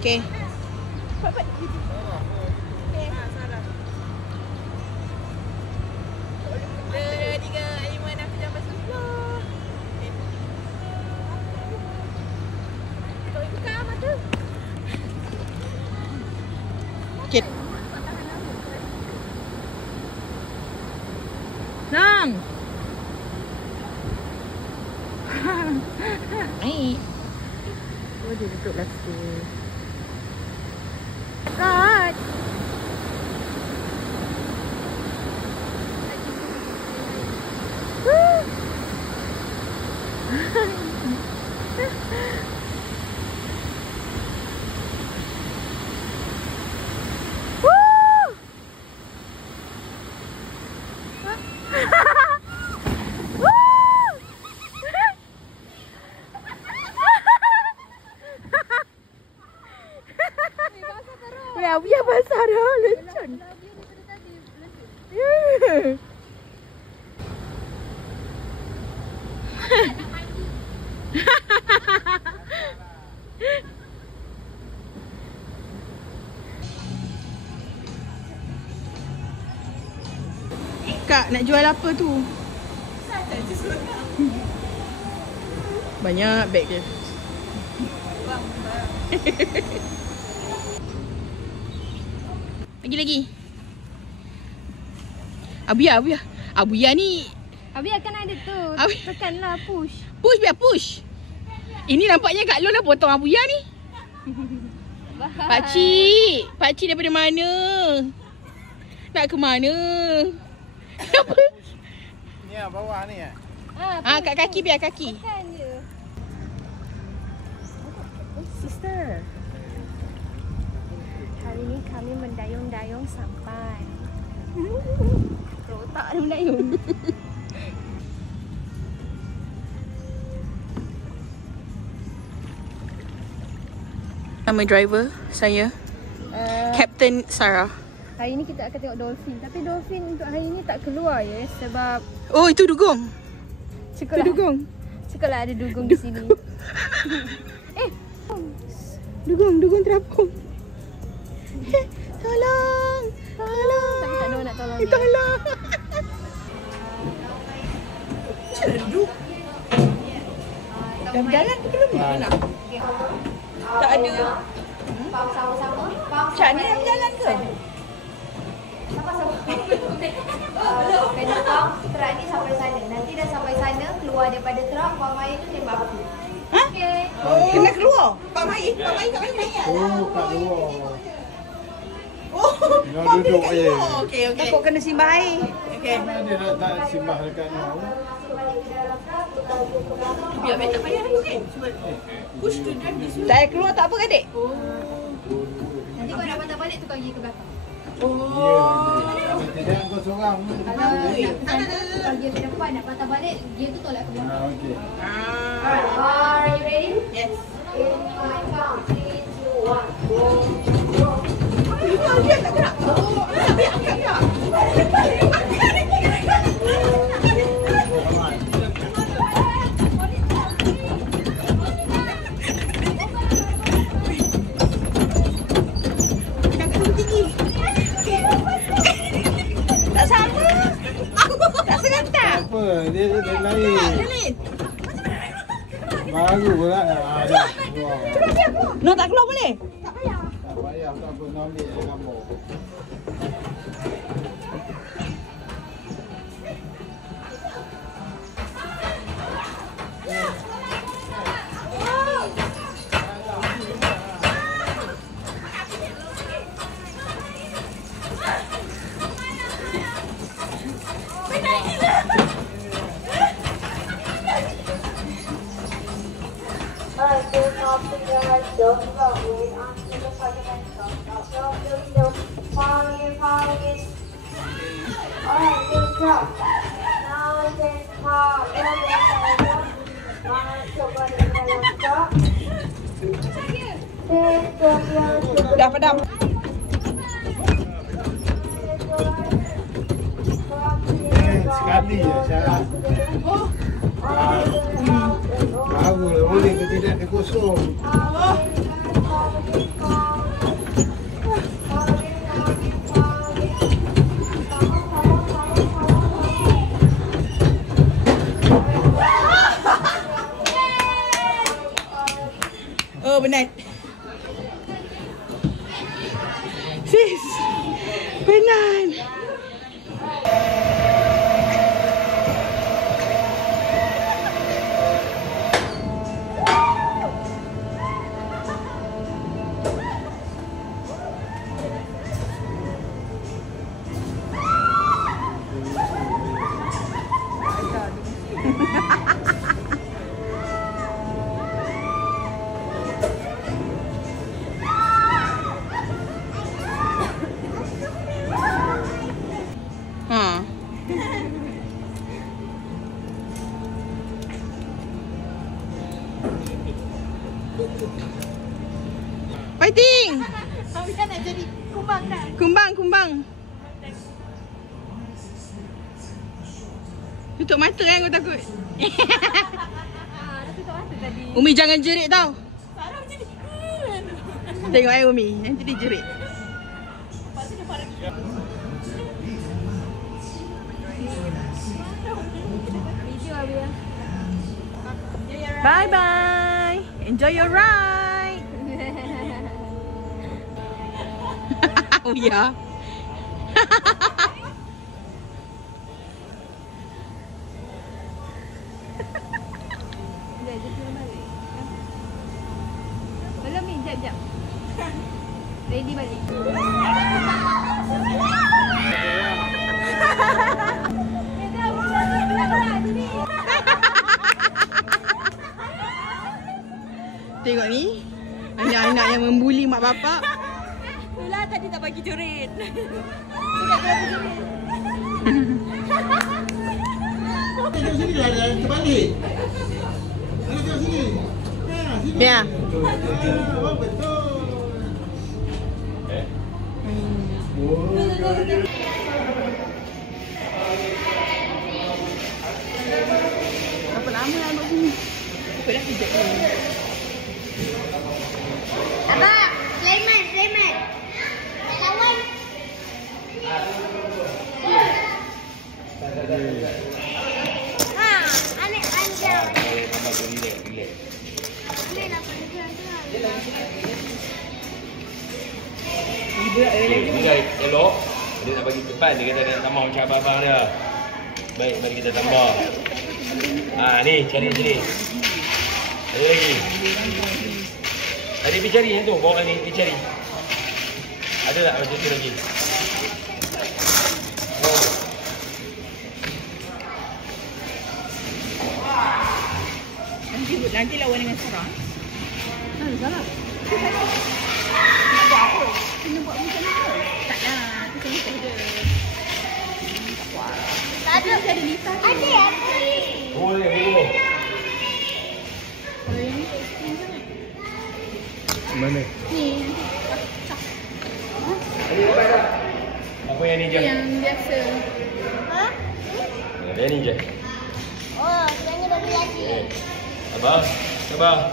Okay. Okay. Nang. Baik. Oh, dia tutup plastik. Rod. Biar basah dah, lencon. Kak, nak jual apa tu? Banyak beg dia. Lagi. Abuya ni. Abuya kan ada tu. Tekanlah push. Push biar push. Ini nampaknya Kak Long dah potong Abuya ni. Pakcik daripada mana? Nak ke mana? Kenapa? Ni bawah ni kat kaki biar kaki. Tekan je. Sister. Hari ni kami mendayung-dayung sampai. Rotak dia mendayung. Nama driver saya Captain Sarah. Hari ni kita akan tengok dolphin. Tapi dolphin untuk hari ni tak keluar ya. Sebab oh, itu dugong. Syukurlah. Itu dugong. Syukurlah ada dugong di sini. Dugong terapung. Tolong. Tapi tak ada orang nak tolong dia. Tolong. Macam mana duduk? Dah berjalan ke belum ni anak? Tak ada. Sama-sama. Macam ni dah berjalan ke? Sama-sama. Kena pump truk ni sampai sana. Nanti dah sampai sana, keluar daripada truk, pump air tu tembak api. Ha? Okey. Kena keluar? Pak Mai kat mana naik? Oh, kat luar. Oh, Nak duduk je. Okey. Takut kena simbah air. Okey. Dia tak simbah dekat ni. Biar tak payah lagi kan? Push to drive this way. Tak keluar tak apa kan, Dek? Nanti kau nak patah balik, tukar gigi ke belakang. Tidak kau seorang. Kalau gear ke depan nak patah balik, gear tu tolak ke belakang. Okey. Alright, are you ready? Yes. In my count, 3, 2, 1, go. Dia tak gerak. Biar angkat dia. Dia lain. Baru pula. No, tak keluar boleh? Tak payah tak apa nak ambil gambar. Dah padam. Sekali je syarat. Baru lah boleh ke tidak dia kosong. Penan. Fighting! Kita nak jadi kumbang dah. Kumbang. Tutup mata kan kau takut? Dah tutup mata tadi. Umi jangan jerit tau. Sarah jadi. Tengok Umi, nanti dia jerit. Lepas tu dia parah. Video Abia. Bye bye. Enjoy your ride. Oh ya. Dia turun balik. Belum ni, jap. Ready balik. Tengok ni. Anak-anak yang membuli mak bapak. Itulah tadi tak bagi jurit. Tengok sini lah, terbalik. Tengok sini. Sini. Biar. Oh, betul. Berapa lama lah duduk sini? Cepatlah kejap ni. Abang, Sulaiman. Lawan. Anik panjang. Boleh nak panjang tu. Ini dah elok. Dia nak bagi depan. Dia kata dia nak tambah macam abang-abang dia. Baik, mari kita tambah. Ni cari sini. Ada lagi. Ada pergi cari yang tu. Bawa ni pergi cari. Ada tak macam tu lagi? Nanti lawan dengan Sarah. Sarah. Nak buat apa? Kena buat macam mana? Tak lah. Kita lupa je. Tak ada. Ada Lisa tu. Ada. Boleh. Mana? Ni. Apa yang ni je? Yang biasa. Ha? Yang ni je. Oh, yang ni bagi lagi. Abang, sabar.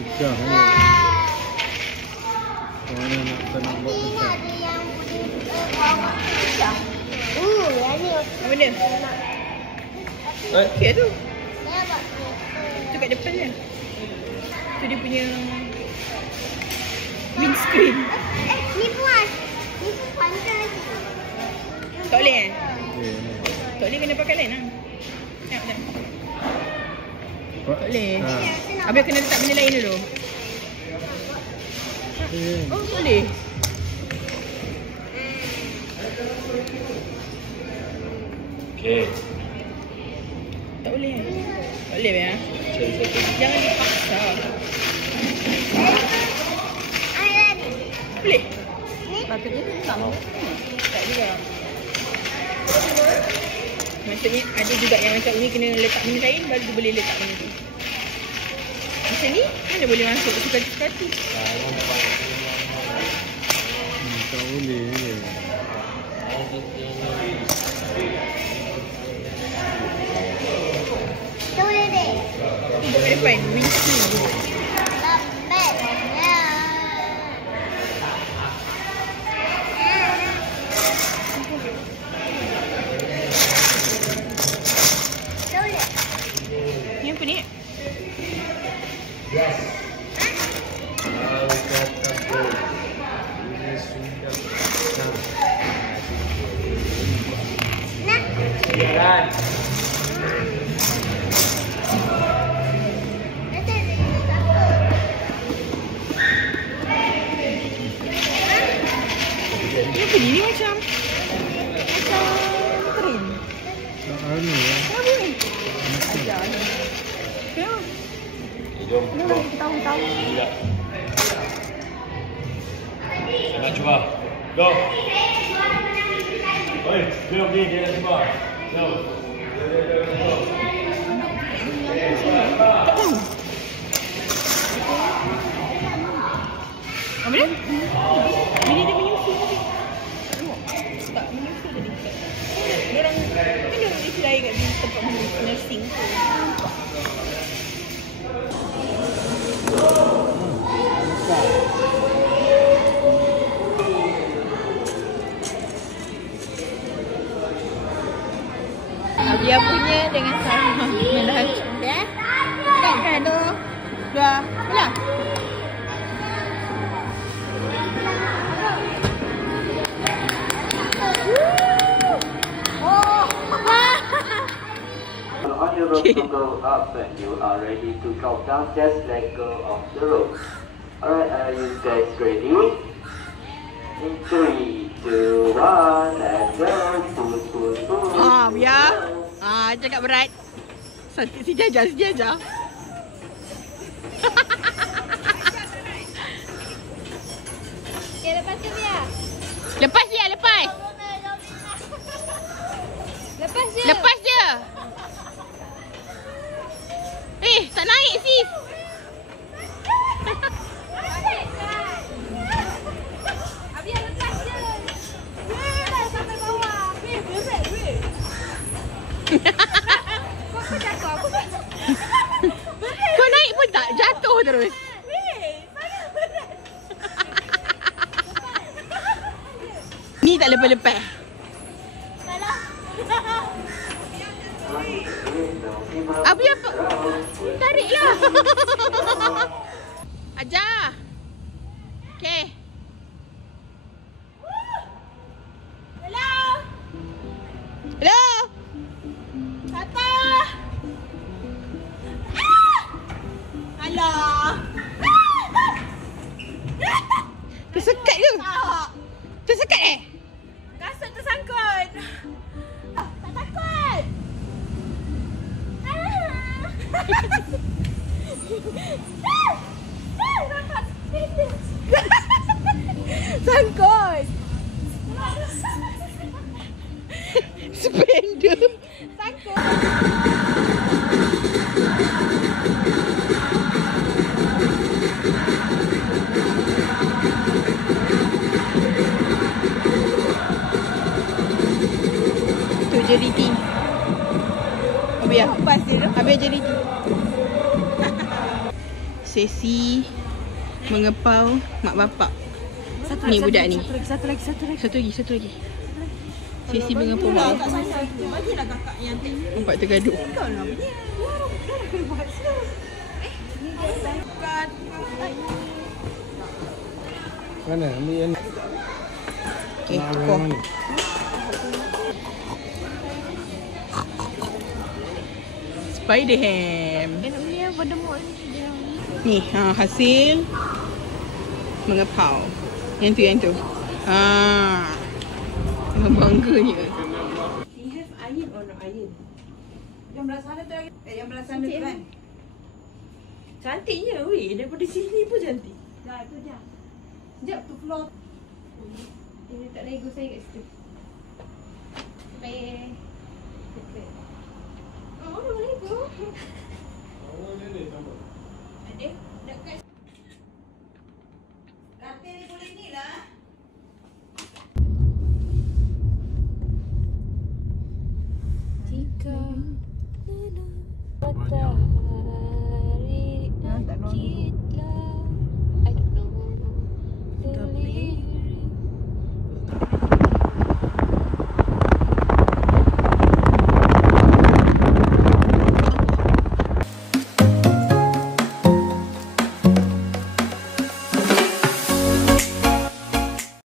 Pecah ni. Mana nak buat Ini pecah? ada yang bawa pecah. Yang ni. Apa benda? Okey tu. Saya buat ni. Tu kat depan je. Tu dia punya windscreen. Ni puas. Ni pun panjang lagi. Tak boleh kan? Okey. Tak boleh kena pakai lain lah. Tak. Tak boleh. Habis kena letak benda lain dulu. Oh boleh. Okey. Tak boleh kan? Tak boleh ya? Cari satu. Jangan dipaksa. Ada. Boleh? Patutnya sama. Tak juga. Maksudnya ada juga yang macam ni kena letak benda lain baru dia boleh letak benda tu. Macam ni mana boleh masuk suka-suka tu. Tak boleh je. Tak boleh deh. Tu buat kat depan windscreen tu. Lambat. Ya. Tak boleh. Ni apa ni? Kenapa ni macam kering? Tak anu ya. Kenapa ni? Ajar ni. Kenapa? Jom. Kenapa kita tahu-tahu? Ya. Nak cuba. Go. Oi, jom ni dia nak cuba. Jom. Apa dia? Bini dia menyusu tadi. Tak menyusu tadi. Diorang kan diorang isi air kat di tempat nursing tu. Dia punya dengan sama. Dah. Kan tu. Dah. Mana? On your rope to go up and you are ready to go down, just let go of the rope. Alright, are you guys ready? In 3, 2, 1, let's go. Push, push, push. Biar. Cakap berat. Si Jaja. Okay, lepas tu Bia. Lepas dia. Lepas je. Lepas je. Tak naik sis. Abia lepas je. Dah sampai bawah. Berat weh. Kau jatuh aku. Kau naik pun tak jatuh terus. Ni tak lepas-lepas. Abi apa? Tariklah. Ajar. Okey. Hello. Tata. Alah. Tersekat ke? Tersekat Kasut tersangkut. Tak takut. Sangkut. Sepeda. Sangkut. Tu jeliti. Habis jeliti. Sesi mengepau mak bapak. Ni budak ni. Satu lagi. Sesi mengepau mak. Bagilah kakak yang tinggi. Nampak tergaduh. Kau nak punya. Dah kena buat siapa? Mana? Ambil yang Okey, nak kau. mana? Spider ham. Ni, hasil mengepau. Yang tu. Bangganya. He have iron or no iron? Yang belah sana tu lagi. Yang belah sana tu kan. Cantiknya weh. Daripada sini pun cantik. Dah itu je. Sekejap tu floor. Dia tak lego saya kat situ. Supaya dekat. Oh, dah lego. Ada dekat. Katil ni boleh ni lah. Jika matahari nakitlah, I don't know.